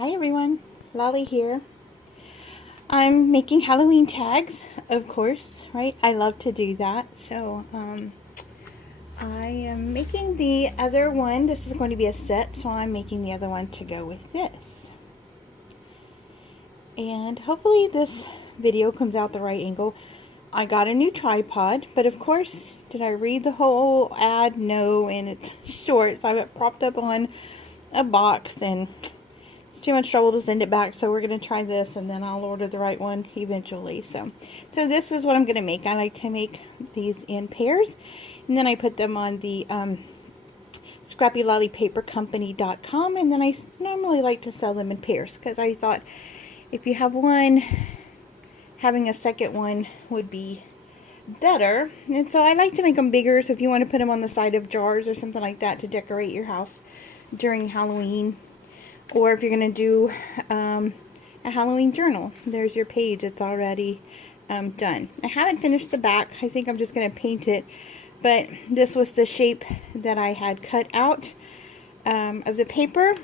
Hi everyone, Lolly here. I'm making Halloween tags, of course, right? I love to do that. So I am making the other one. This is going to be a set, so I'm making the other one to go with this. And hopefully this video comes out the right angle. I got a new tripod, but of course, did I read the whole ad? No, and it's short, so I have it propped up on a box, and it's too much trouble to send it back, so we're going to try this, and then I'll order the right one eventually. So this is what I'm going to make. I like to make these in pairs, and then I put them on the scrapbook.com, and then I normally like to sell them in pairs, because I thought if you have one, having a second one would be better. And so I like to make them bigger, so if you want to put them on the side of jars or something like that to decorate your house during Halloween, or if you're going to do a Halloween journal, there's your page. It's already done. I haven't finished the back. I think I'm just going to paint it, but this was the shape that I had cut out of the paper,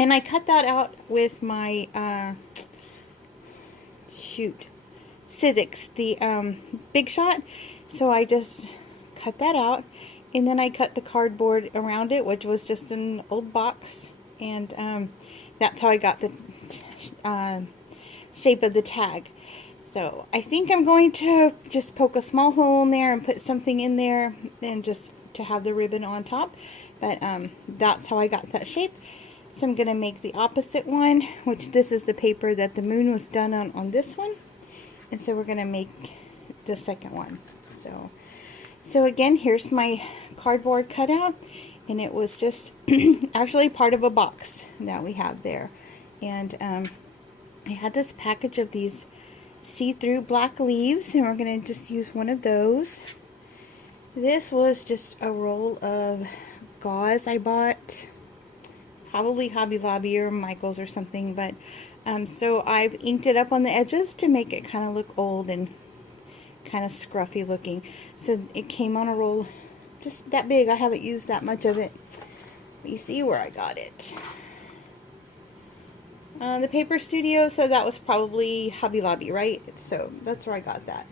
and I cut that out with my Sizzix, the Big Shot. So I just cut that out, and then I cut the cardboard around it, which was just an old box, and that's how I got the shape of the tag. So I think I'm going to just poke a small hole in there and put something in there, and just to have the ribbon on top. But that's how I got that shape. So I'm going to make the opposite one, which this is the paper that the moon was done on this one. And so we're going to make the second one. So again, here's my cardboard cutout, and it was just actually part of a box that we have there. And I had this package of these see-through black leaves, and we're going to just use one of those. This was just a roll of gauze I bought, probably Hobby Lobby or Michael's or something, but so I've inked it up on the edges to make it kind of look old and kind of scruffy looking. So it came on a roll just that big. I haven't used that much of it. Let me see where I got it. The Paper Studio, so that was probably Hobby Lobby, right? So that's where I got that.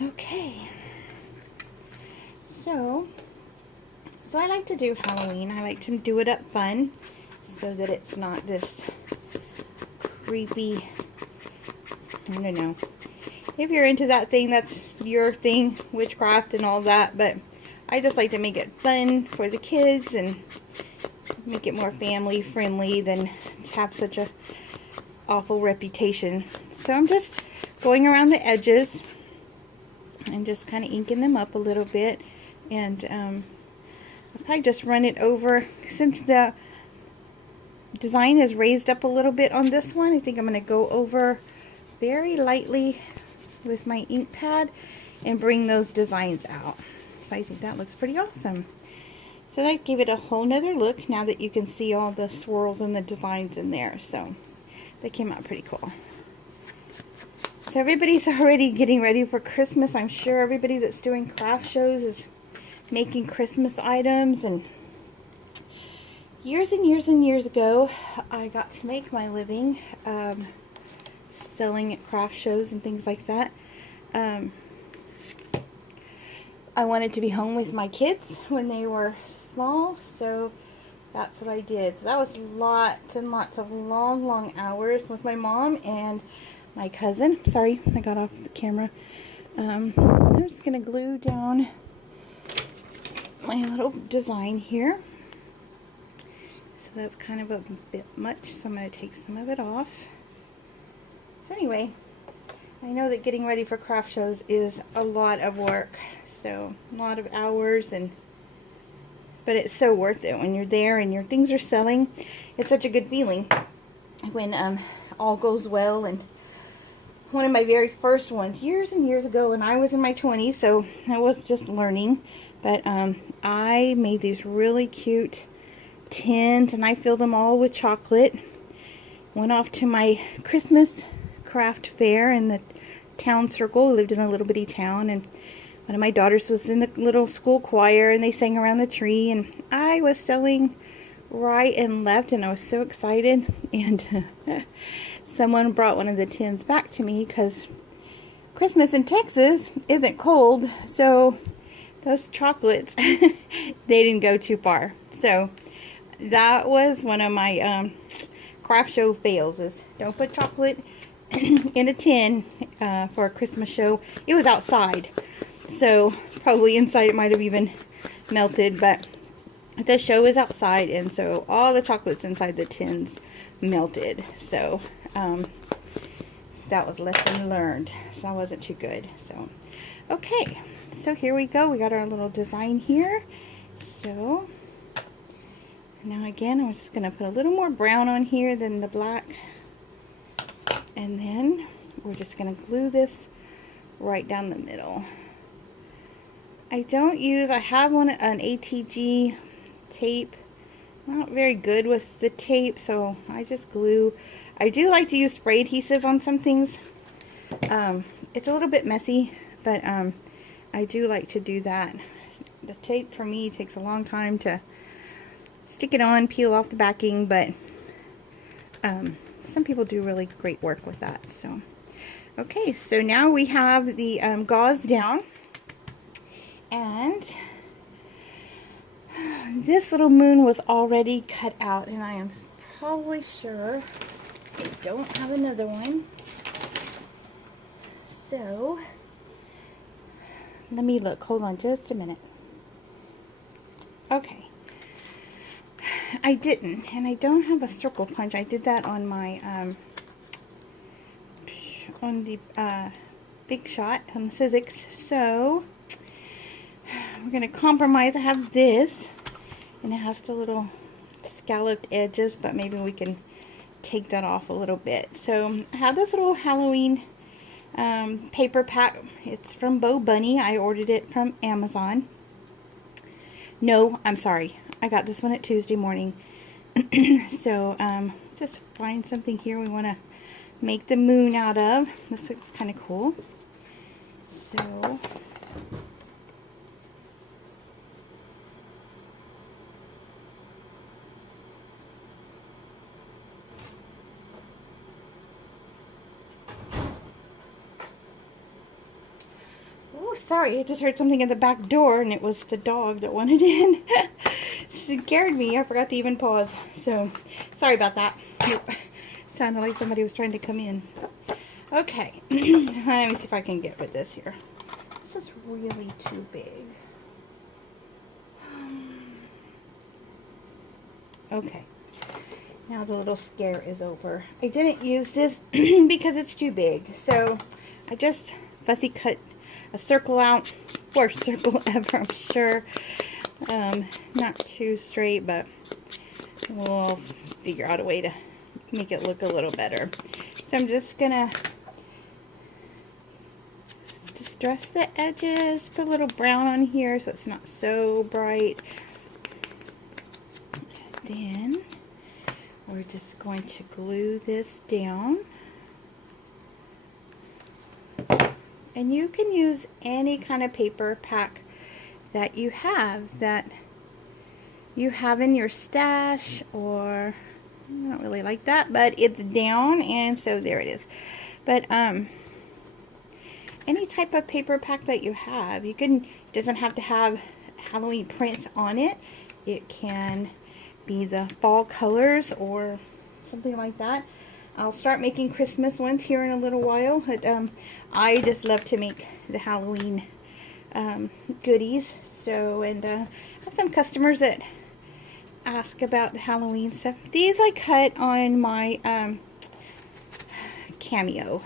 Okay. So I like to do Halloween. I like to do it up fun so that it's not this creepy, I don't know. If you're into that thing, that's your thing, witchcraft and all that, but I just like to make it fun for the kids and make it more family friendly than to have such a awful reputation. So I'm just going around the edges and just kind of inking them up a little bit, and I'll probably just run it over. Since the design is raised up a little bit on this one, I think I'm going to go over very lightly with my ink pad and bring those designs out. So I think that looks pretty awesome. So that gave it a whole nother look now that you can see all the swirls and the designs in there. So they came out pretty cool. So everybody's already getting ready for Christmas. I'm sure everybody that's doing craft shows is making Christmas items. And years and years and years ago, I got to make my living selling at craft shows and things like that. I wanted to be home with my kids when they were small, so that's what I did. So that was lots and lots of long hours with my mom and my cousin. Sorry, I got off the camera. I'm just going to glue down my little design here. So that's kind of a bit much, so I'm going to take some of it off. So anyway, I know that getting ready for craft shows is a lot of work, so a lot of hours, but it's so worth it when you're there and your things are selling. It's such a good feeling when all goes well. And one of my very first ones, years and years ago, when I was in my 20s, so I was just learning, but I made these really cute tins, and I filled them all with chocolate. Went off to my Christmas craft fair in the town circle. I lived in a little bitty town, and one of my daughters was in the little school choir, and they sang around the tree, and I was selling right and left, and I was so excited. And someone brought one of the tins back to me because Christmas in Texas isn't cold, so those chocolates, they didn't go too far. So that was one of my craft show fails, is don't put chocolate in a tin for a Christmas show. It was outside, so probably inside it might have even melted, but the show is outside, and so all the chocolates inside the tins melted. So that was lesson learned. So that wasn't too good. So okay, so here we go. We got our little design here. So now again, I'm just gonna put a little more brown on here than the black, and then we're just gonna glue this right down the middle. I have an ATG tape. I'm not very good with the tape, so I just glue. I do like to use spray adhesive on some things. It's a little bit messy, but I do like to do that. The tape for me takes a long time to stick it on, peel off the backing, but some people do really great work with that. So okay, so now we have the gauze down, and this little moon was already cut out, and I am probably sure I don't have another one. So let me look. Hold on just a minute. Okay. I didn't, and I don't have a circle punch. I did that on my on the Big Shot on the Sizzix. So we're gonna compromise. I have this, and it has the little scalloped edges, but maybe we can take that off a little bit. So I have this little Halloween paper pack. It's from Bo Bunny. I ordered it from Amazon. No, I'm sorry. I got this one at Tuesday morning. So just find something here we want to make the moon out of. This looks kind of cool. So oh, sorry, I just heard something at the back door, and it was the dog that wanted in. Scared me. I forgot to even pause. So sorry about that. Nope. Sounded like somebody was trying to come in. Okay. Let me see if I can get with this here. This is really too big. Okay. Now the little scare is over. I didn't use this because it's too big. So I just fussy cut a circle out. Worst circle ever, I'm sure. Not too straight, but we'll figure out a way to make it look a little better. So I'm just gonna distress the edges, put a little brown on here so it's not so bright. Then we're just going to glue this down. And you can use any kind of paper pack that you have in your stash, or I don't really like that, but it's down, and so there it is. But any type of paper pack that you have, it doesn't have to have Halloween prints on it. It can be the fall colors or something like that. I'll start making Christmas ones here in a little while. But I just love to make the Halloween goodies. So, and I have some customers that ask about the Halloween stuff. These I cut on my Cameo.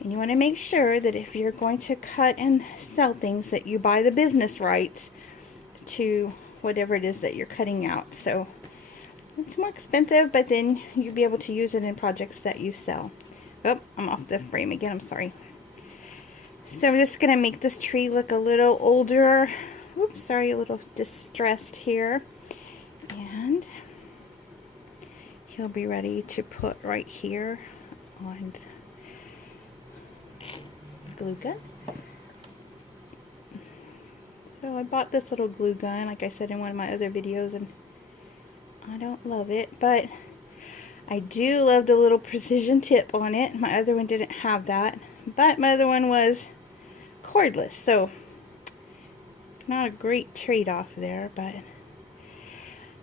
And you want to make sure that if you're going to cut and sell things, that you buy the business rights to whatever it is that you're cutting out. So it's more expensive, but then you'll be able to use it in projects that you sell. Oh, I'm off the frame again. I'm sorry. So I'm just going to make this tree look a little older. Oops, sorry, a little distressed here. And he'll be ready to put right here on glue gun. So I bought this little glue gun, like I said in one of my other videos, and I don't love it, but I do love the little precision tip on it. My other one didn't have that, but my other one was cordless, so not a great trade-off there. But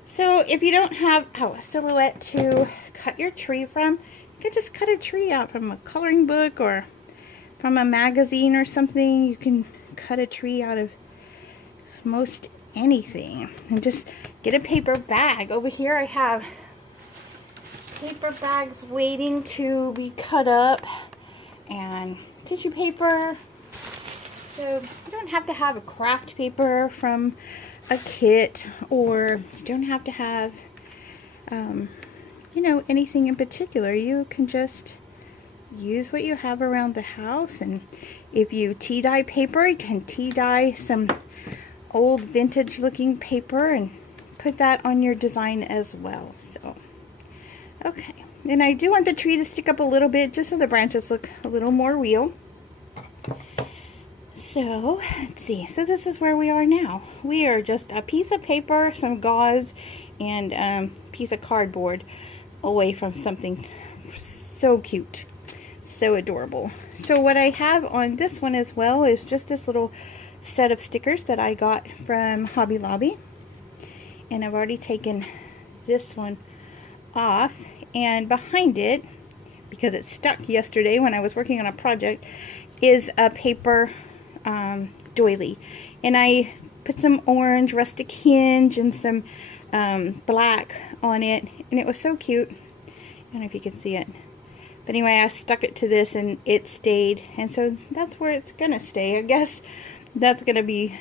so if you don't have a silhouette to cut your tree from, you can just cut a tree out from a coloring book or from a magazine or something. You can cut a tree out of most anything, and just get a paper bag. Over here I have paper bags waiting to be cut up, and tissue paper. So you don't have to have a craft paper from a kit, or you don't have to have you know, anything in particular. You can just use what you have around the house. And if you tea dye paper, you can tea dye some old vintage looking paper and put that on your design as well. So okay, and I do want the tree to stick up a little bit just so the branches look a little more real. So let's see, so this is where we are now. We are just a piece of paper, some gauze, and a piece of cardboard away from something so cute, so adorable. So what I have on this one as well is just this little set of stickers that I got from Hobby Lobby, and I've already taken this one off, and behind it, because it stuck yesterday when I was working on a project, is a paper doily, and I put some orange rustic hinge and some black on it, and it was so cute. I don't know if you can see it, but anyway, I stuck it to this and it stayed, and so that's where it's gonna stay. I guess that's gonna be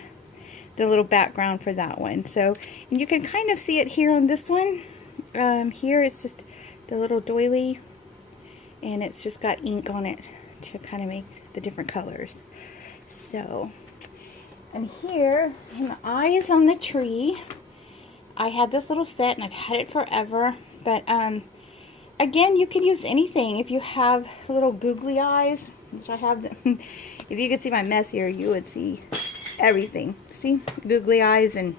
the little background for that one. So, and you can kind of see it here on this one. Here it's just the little doily, and it's just got ink on it to kind of make the different colors. So, and here in the eyes on the tree, I had this little set, and I've had it forever, but again, you can use anything. If you have little googly eyes, which I have them, if you could see my mess here, you would see everything. See, googly eyes and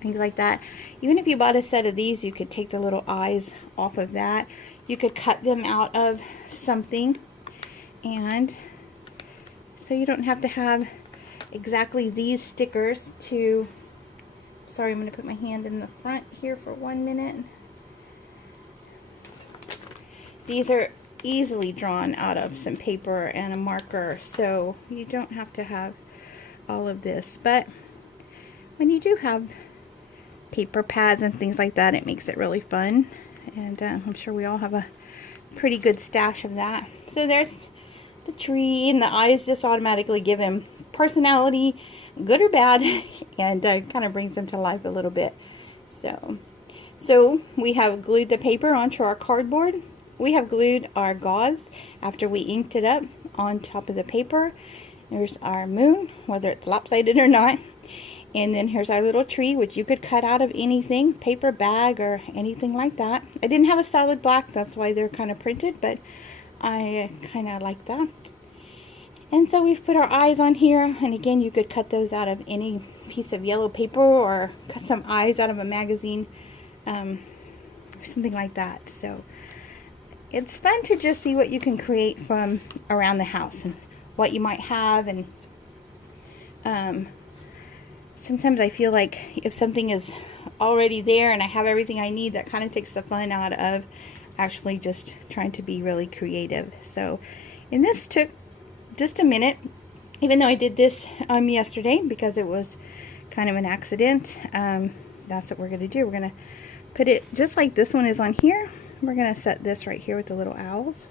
things like that. Even if you bought a set of these, you could take the little eyes off of that. You could cut them out of something, and so you don't have to have exactly these stickers to, sorry, I'm going to put my hand in the front here for 1 minute. These are easily drawn out of some paper and a marker, so you don't have to have all of this. But when you do have paper pads and things like that, it makes it really fun, and I'm sure we all have a pretty good stash of that. So there's the tree, and the eyes just automatically give him personality, good or bad, and kind of brings him to life a little bit. So we have glued the paper onto our cardboard. We have glued our gauze after we inked it up on top of the paper. There's our moon, whether it's lopsided or not. And then here's our little tree, which you could cut out of anything, paper bag or anything like that. I didn't have a solid black, that's why they're kind of printed, but I kind of like that. And so we've put our eyes on here, and again, you could cut those out of any piece of yellow paper, or cut some eyes out of a magazine, something like that. So it's fun to just see what you can create from around the house and what you might have. And sometimes I feel like if something is already there and I have everything I need, that kind of takes the fun out of actually just trying to be really creative. So, and this took just a minute, even though I did this yesterday because it was kind of an accident. That's what we're going to do. We're going to put it just like this one is on here. We're going to set this right here with the little owls.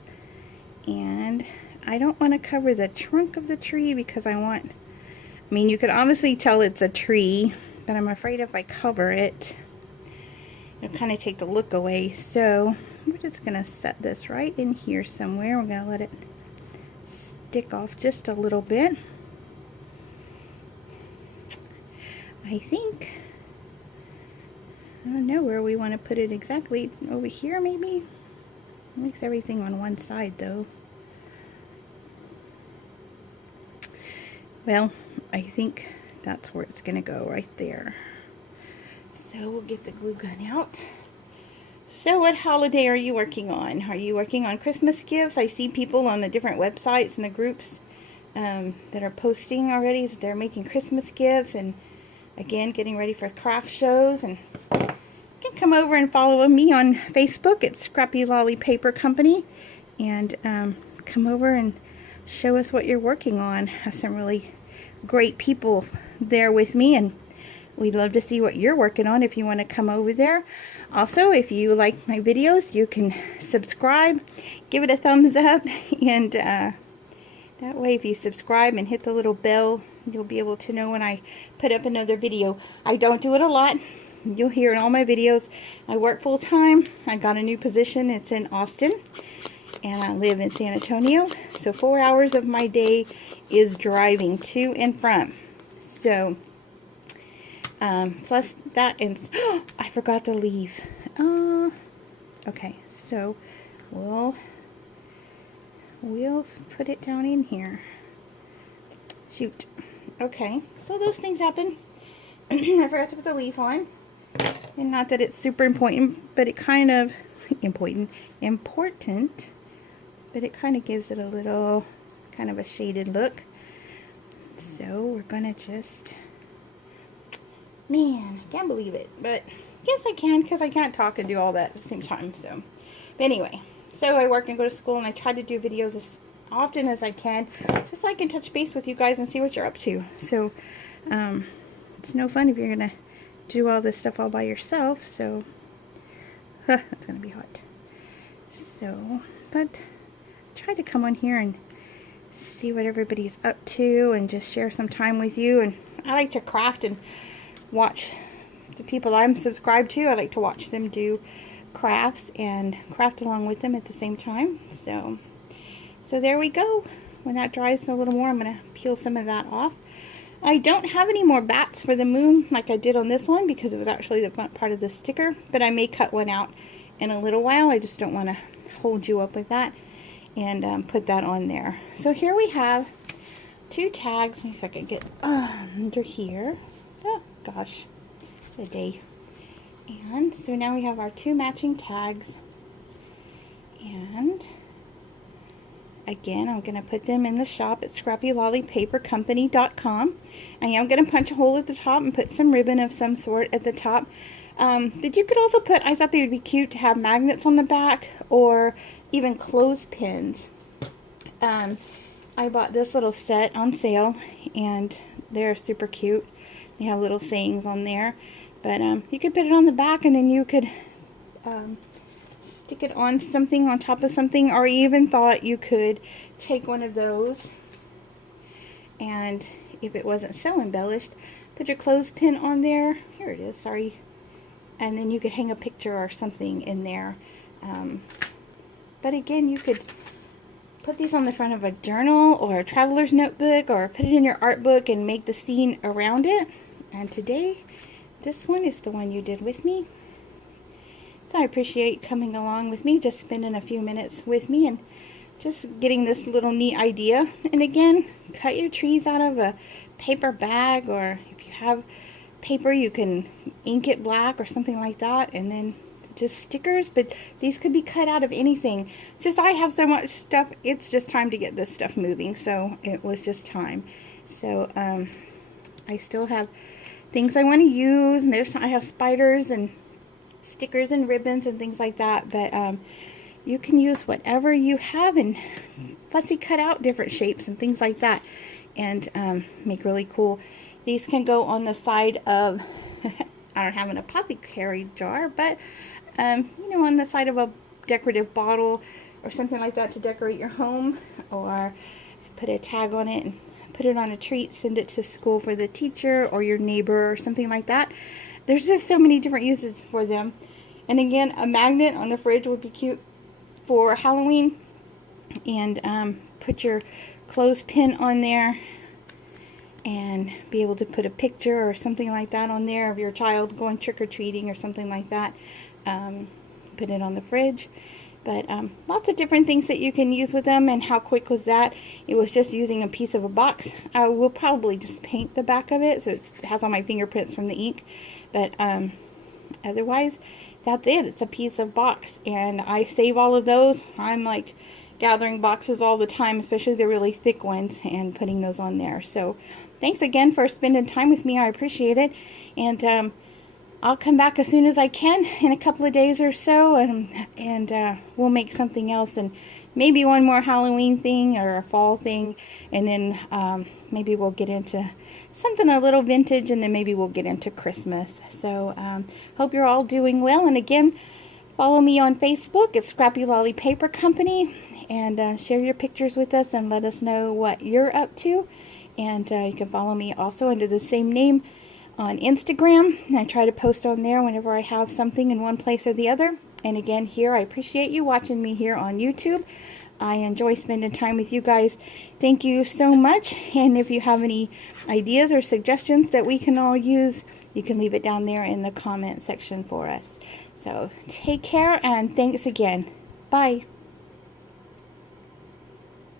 And I don't want to cover the trunk of the tree because I mean, you can obviously tell it's a tree, but I'm afraid if I cover it, it'll kind of take the look away. So we're just going to set this right in here somewhere. We're going to let it stick off just a little bit. I think, I don't know where we want to put it exactly. Over here maybe? It makes everything on one side though. Well, I think that's where it's going to go, right there. So we'll get the glue gun out. So what holiday are you working on? Are you working on Christmas gifts? I see people on the different websites and the groups that are posting already that they're making Christmas gifts, and again, getting ready for craft shows. And you can come over and follow me on Facebook at Scrappy Lolly Paper Company, and come over and show us what you're working on. Have some really great people there with me, and we'd love to see what you're working on if you want to come over there. Also, if you like my videos, you can subscribe, give it a thumbs up, and that way if you subscribe and hit the little bell, you'll be able to know when I put up another video. I don't do it a lot. You'll hear in all my videos. I work full time. I got a new position. It's in Austin, and I live in San Antonio. So 4 hours of my day is driving to and from. So plus that, and I forgot to leave. Okay, so we'll put it down in here. Shoot. Okay, so those things happen. I forgot to put the leaf on, and not that it's super important, but it kind of important, but it kind of gives it a little kind of a shaded look. So we're gonna just, man, I can't believe it, but yes I can, because I can't talk and do all that at the same time. So, but anyway, so I work and go to school, and I try to do videos as often as I can, just so I can touch base with you guys and see what you're up to. So it's no fun if you're gonna do all this stuff all by yourself. So that's gonna be hot. So, but try to come on here and see what everybody's up to, and just share some time with you. And I like to craft and watch the people I'm subscribed to. I like to watch them do crafts and craft along with them at the same time. So there we go. When that dries a little more, I'm going to peel some of that off. I don't have any more bats for the moon like I did on this one, because it was actually the front part of the sticker, but I may cut one out in a little while. I just don't want to hold you up with that, and put that on there. So here we have 2 tags. Let me see if I can get under here. Oh gosh, the day. And so now we have our 2 matching tags, and again, I'm going to put them in the shop at scrappylollypapercompany.com. I am going to punch a hole at the top and put some ribbon of some sort at the top. That you could also put, I thought they would be cute to have magnets on the back, or even clothespins. I bought this little set on sale, and they're super cute. They have little sayings on there. But you could put it on the back, and then you could stick it on something, on top of something, or even thought you could take one of those, and if it wasn't so embellished, put your clothespin on there. Here it is, sorry. And then you could hang a picture or something in there. But again, you could put these on the front of a journal or a traveler's notebook, or put it in your art book and make the scene around it. And today, this one is the one you did with me. So I appreciate coming along with me, just spending a few minutes with me and just getting this little neat idea. And again, cut your trees out of a paper bag, or if you have paper, you can ink it black or something like that, and then just stickers. But these could be cut out of anything. Just I have so much stuff, it's just time to get this stuff moving. So it was just time. So I still have things I want to use, and I have spiders and stickers and ribbons and things like that, but you can use whatever you have and fussy cut out different shapes and things like that, and make really cool. These can go on the side of I don't have an apothecary jar, but you know, on the side of a decorative bottle or something like that to decorate your home, or put a tag on it and put it on a treat, send it to school for the teacher or your neighbor or something like that. There's just so many different uses for them. And again, a magnet on the fridge would be cute for Halloween. And put your clothespin on there, and be able to put a picture or something like that on there of your child going trick-or-treating or something like that. Put it on the fridge. But lots of different things that you can use with them. And how quick was that? It was just using a piece of a box. I will probably just paint the back of it so it has all my fingerprints from the ink. But otherwise, that's it. It's a piece of box, and I save all of those. I'm like gathering boxes all the time, especially the really thick ones, and putting those on there. So thanks again for spending time with me. I appreciate it. And I'll come back as soon as I can in a couple of days or so, and we'll make something else, and maybe one more Halloween thing or a fall thing, and then maybe we'll get into something a little vintage, and then maybe we'll get into Christmas. So hope you're all doing well, and again, follow me on Facebook at Scrappy Lolly Paper Company, and share your pictures with us and let us know what you're up to. And you can follow me also under the same name on Instagram. I try to post on there whenever I have something in one place or the other. And again, here, I appreciate you watching me here on YouTube. I enjoy spending time with you guys. Thank you so much. And if you have any ideas or suggestions that we can all use, you can leave it down there in the comment section for us. So take care, and thanks again. Bye.